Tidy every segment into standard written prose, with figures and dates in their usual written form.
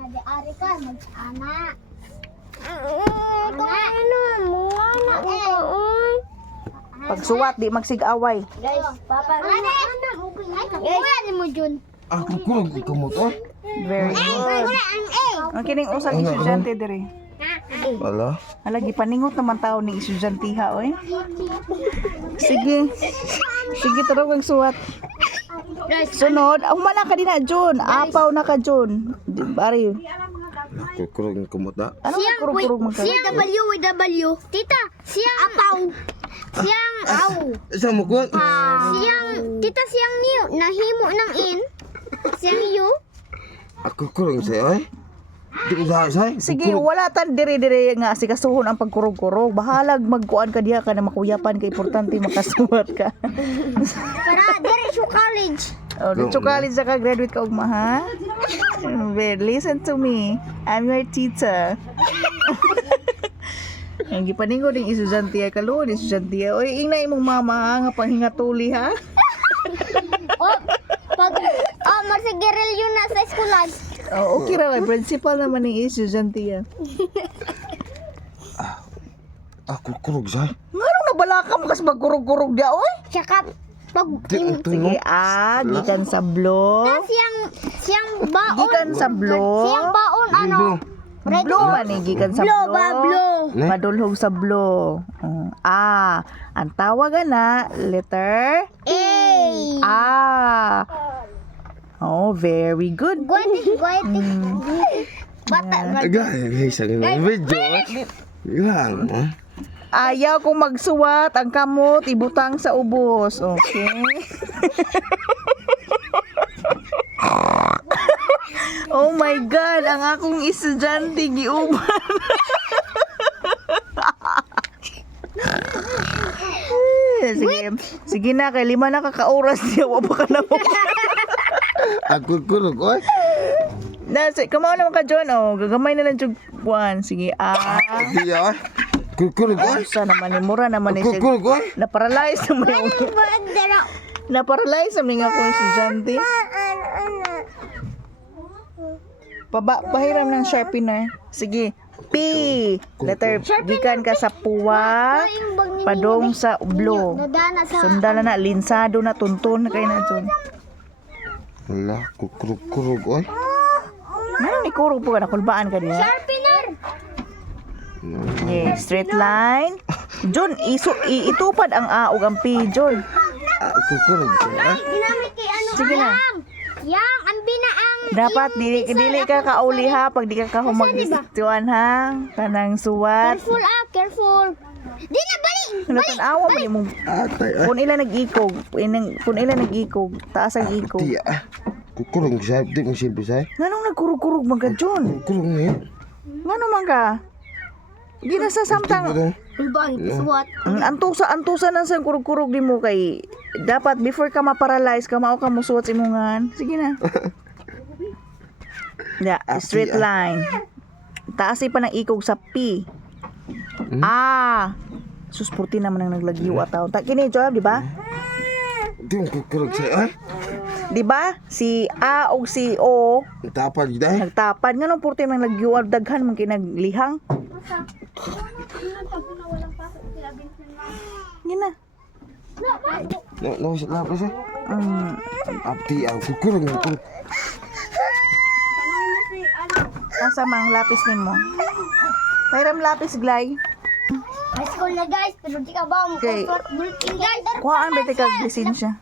Nadi-ari ka, mag-ana. Pagsuwat, di magsig-away. Guys, papa. Guys, mo Jun. Ako kurang kumot oh. Very good. Ang kining usang estudyante diri. Wala. Alagi paningot naman tao ni estudyantiha oy. Sige. Sige tara wag suwat. Sunod, humana ka din na Jun. Apaw na ka Jun. Bari. Ako kurang kumot na. Ano ka kurog-kurog man ka? W. Tita, siyang apaw. Siyang aw. Isa mo kuwan. Tita siyang niyo. Nahimo ng in. Siyang yu. Ako kurang sa'yo eh. Di ko sa'yo. Sige, wala tan diri-diri nga sikasuhon ang pagkurog-kurog. Bahalag magkuan ka diha ka na makuyapan ka importante makasuwat ka. Para dire siya college. Oh, dito college ka graduate ka ugma ha. Listen to me. I'm your teacher. Ang gipaningo ding estudyante kaluon estudyante. Oy, ingna imong mama ha, nga panghingatuli ha. Magsigiril yun na sa eskulan. Oh, okay ra, principal naman ng estudyante. Ako kurang sa'yo. Ngano nabalaka mo kas magkurog-kurog dia oy? Tsaka, pag Sige, gikan sa blo. siyang baon. Gikan sa blo. Siyang baon, ano? Blo man eh, gikan sa blo. Blo. Padulhog sa blo. Ang tawagan na letter A. Oh, very good. Guwete. Bata. Agay, isang video. Yan. Ayaw kong magsuwat ang kamot, ibutang sa ubos. Okay? Oh my God, ang akong estudyante giuban. Sige na, kay 5 na kaka-oras niya, wapa ka na mo. Ako kurang oy. Kamaw naman ka, John. Oh, gagamay na lang yung buwan. Sige, Di ah. Kurang oy. Sa naman ni Mura naman ni siya. Kurang oy. Na-paralyze naman yung... Na-paralyze naman yung akong estudyante. Pahiram ng sharpener. Sige. P. Letter gikan ka sa puwa. Padong sa blo. Sundala na. Linsado na. Tuntun na kayo na dyan. Wala. Kurang oy. Ano ni kurog po ka? Nakulbaan ka niya? Sharpener. Okay. Straight line. John, itupad ang A o ang P. John. Ako kurang sa'yo. Ginamit kay ano? Sige na. Yang, ang binaang. Dapat dili ka kauli ha pag di ka humagtuan ha kanang suwat. Careful. Di na balik. Natanawa man imong Atay ay. kun ila nag-ikog, kun ila nag-ikog, taas ang ikog. Di ah. Kurang sa'yo. Di mo simple sa'yo. Nganong nagkurug-kurug man ka, John? Kurang na yun. Ngano man ka? Di na sa samtang Ulbaan, suwat. antusa na sa kurug-kurug di mo kay dapat before ka ma-paralyze ka mao ka musuwat sa imongan. Sige na. Yeah, straight line. Taas pa ng ikog sa P. Susporti naman ang naglagyo ataw. Ta kini job, di ba? Di mo kurang sa'yo ay. Di ba? Si A o si O Tapad yun ay. nagtapad nga nung purti mang naglagyo daghan man kinaglihang. Gina. No, lapis eh. Abdi ako kurang. Asa mang lapis nimo? Pairam lapis glay. High school na guys, pero di ka ba Okay. bulletin guys? Kuhaan ba tikag lisensya?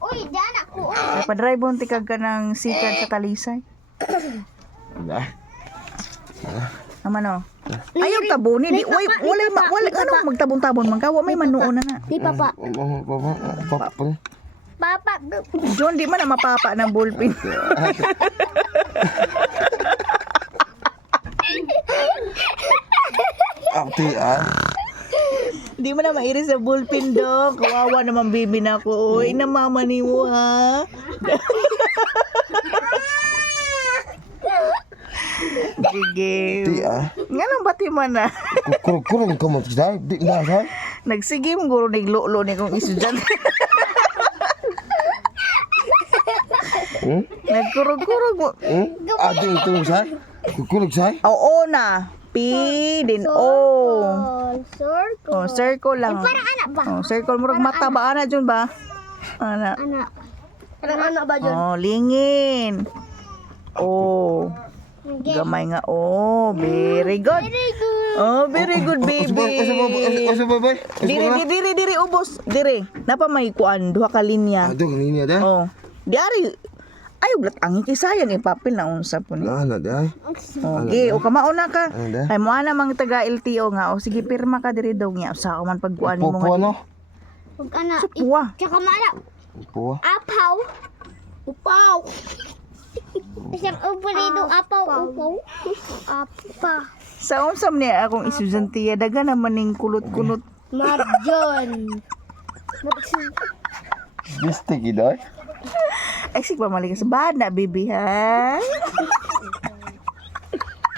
Uy, diyan ako. Ay pa-drive mo tikag ka ng sikat sa Talisay. Wala. Naman o. Ayaw tabuni. Di, wala ano magtabon-tabon man ka. Wa may manuon na na. Di papa. Papa. Papa. John, di man na mapapa ng ballpen. Abdi ah. Di mo na mairis sa ballpen, Dok. Kawawa naman bibi na ako. Uy, namama ni mo, ha? Sige. Di ah. Nga nang bati man na. Kurang ka mo sa'yo. Di na sa'yo. Nagsige mong guro ni Lolo ni kong estudyante. Nagkurog-kurog mo. Ading tunggu say. Kukulog say. Oo na. P din O. Circle. Oh, circle lang. Parang anak ba? Oh, circle murag mata ba ana jud ba? Ana. Anak. Parang anak ba dyan? Oh, lingin. Oh. Gamay nga. Oh, very good. Oh, very good, baby. Oso babay. Diri ubos. Diri. Napa may kuan duha ka linya. Aduh ini ada. Oh. Diari. Ay, blat angin kay sayang papel na unsa po ni. Ana dah. Okay, o kamaon na ka. Ano? Ay mo ana mang taga LTO nga. O sige pirma ka diri daw niya. Usa ka man pagkuan mo Pupo nga. no. Huwag anak. Puwa. Tsaka maala. Pupo. Apaw. Upaw. Isang upo dito. Apaw. Upaw. Apa. Sa unsam ni akong estudyante daga naman ning kulot-kulot. Marjon. Biste gidoy. Ay sig pa mali ka sa bana, baby ha.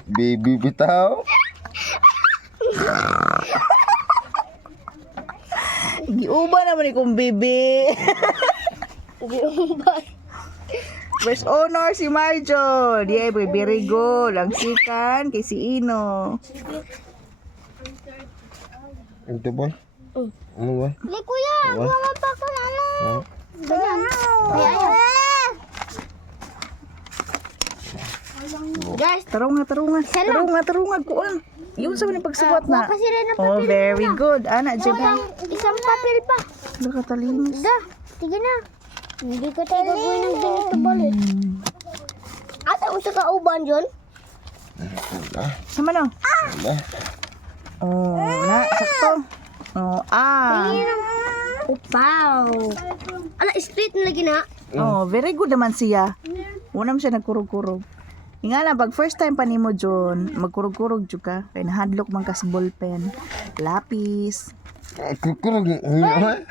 Baby bitaw. Giuba naman ikong baby. Giuba. First honor si Marjon. Yeah, boy, very good. Ang sikan kay si Ino. Ito boy. Ano boy? Li kuya. What? Mama pa ko na ano. Ganyan. Ay, ayaw. Guys, Tarunga. Tarunga kuan. Yun sa maning pagsuwat na. kasi rin ang Oh, papel. very good. Ana, Walang Jeba. isang papel pa. Nakatalinis. Da, sige na. Hindi ko tayo gagawin ng ganito balit. Asa mo sa kauban, John? Sama no? Oh, na, sakto. Oh, Upaw. Ala, straight na lagi na. Oh, very good naman siya. Unam siya nagkurog-kurog. Nga na, pag first time pa nimo John, magkurog-kurog jud ka. Kaya nahadlok man kas ballpen, lapis. Kukulog ini.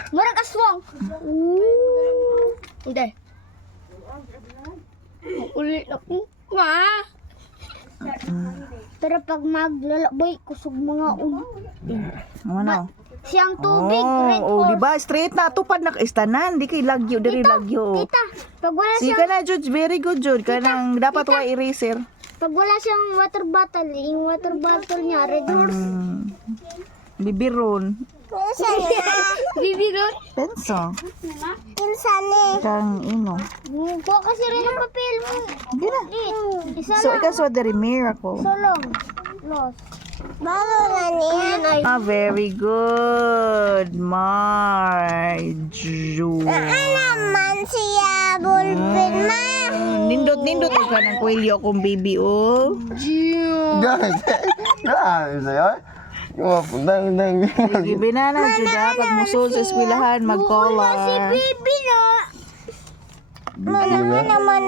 Marag aswang. Hindi. Ulit ako. Ma. Pero pag maglalakbay, kusog mga Ano? siyang tubig, red Oh, horse. di ba? Straight na tupad na istanan, di kay lagyo diri lagyo. Tita, pag wala Sige siyang, na Jud, very good Jud. Kanang dapat wa eraser. pag wala siyang water bottle, yung water bottle niya, red horse. Bibiron. Bibirot. Penso. Insane. Kang ino. Kuha kasi rin ang papel mo. Di na. Isa So, lang. ikaw sa the miracle. Solong. Los. Bago nga niya. Ah, very good. Marju. Naman siya, ballpen ma. Nindot ka ng kwelyo kong baby, oh. Guys. Guys, ayo. Yo, punang. Sige, binana, Juda. Pag musul sa eskwelahan, mag-collar. Bibi na. Ano naman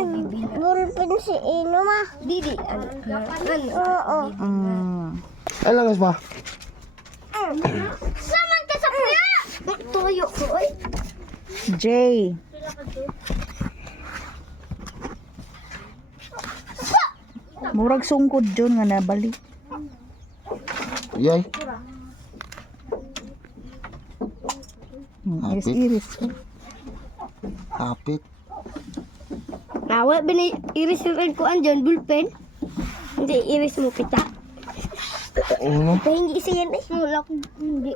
ballpen si Ino ma. Didi. Oo. Alang mas ba? Saman ka sa kuya. Tuyo ko, oy. J. Murag sungkod dyan nga nabalik. Yay. Iris. Apit. Nawa, iris yung ko andyan, bullpen. Hindi, iris mo pita. Ano? Pahingi isa yan eh. Wala akong hindi.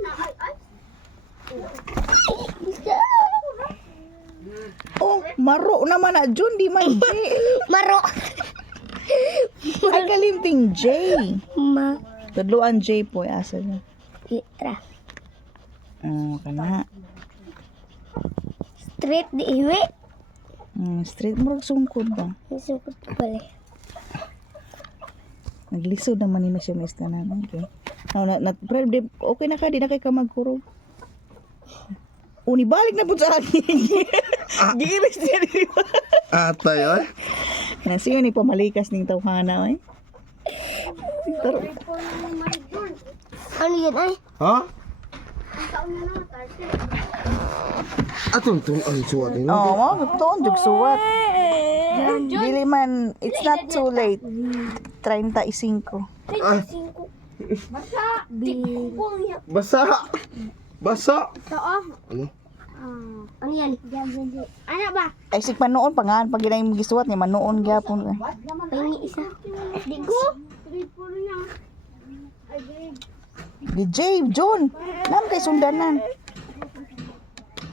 Oh, maro naman na Jun, di man J. Maro. Ay, kalimting J. Ma. Tudloan J po, asa na. Ira. Kana. Straight di iwi. Straight murag sungkod ba? Isukot pala. Naglisod naman ni Miss Mesta naman. Okay. Okay na ka, di na kay ka magkurog. Balik na po sa akin. Giiris niya rin. Atay, oy. Nasiyo ni pamalikas ning tawhana, oy. Ano yun ay? Ha? Atong ang suwat ni. Oo, toon jug suwat. Dili man, it's not too late. 35. Basa. Basa. Tao. Ano? Ano yan? Ano ba? Ay sig manoon pangan pag ginay mo gisuwat ni manoon gyapon. Pahingi isa. Di ko. Di Jay, John. Nam kay sundanan.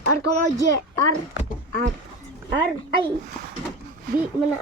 Ar ko mag Ar. Ay. Di mana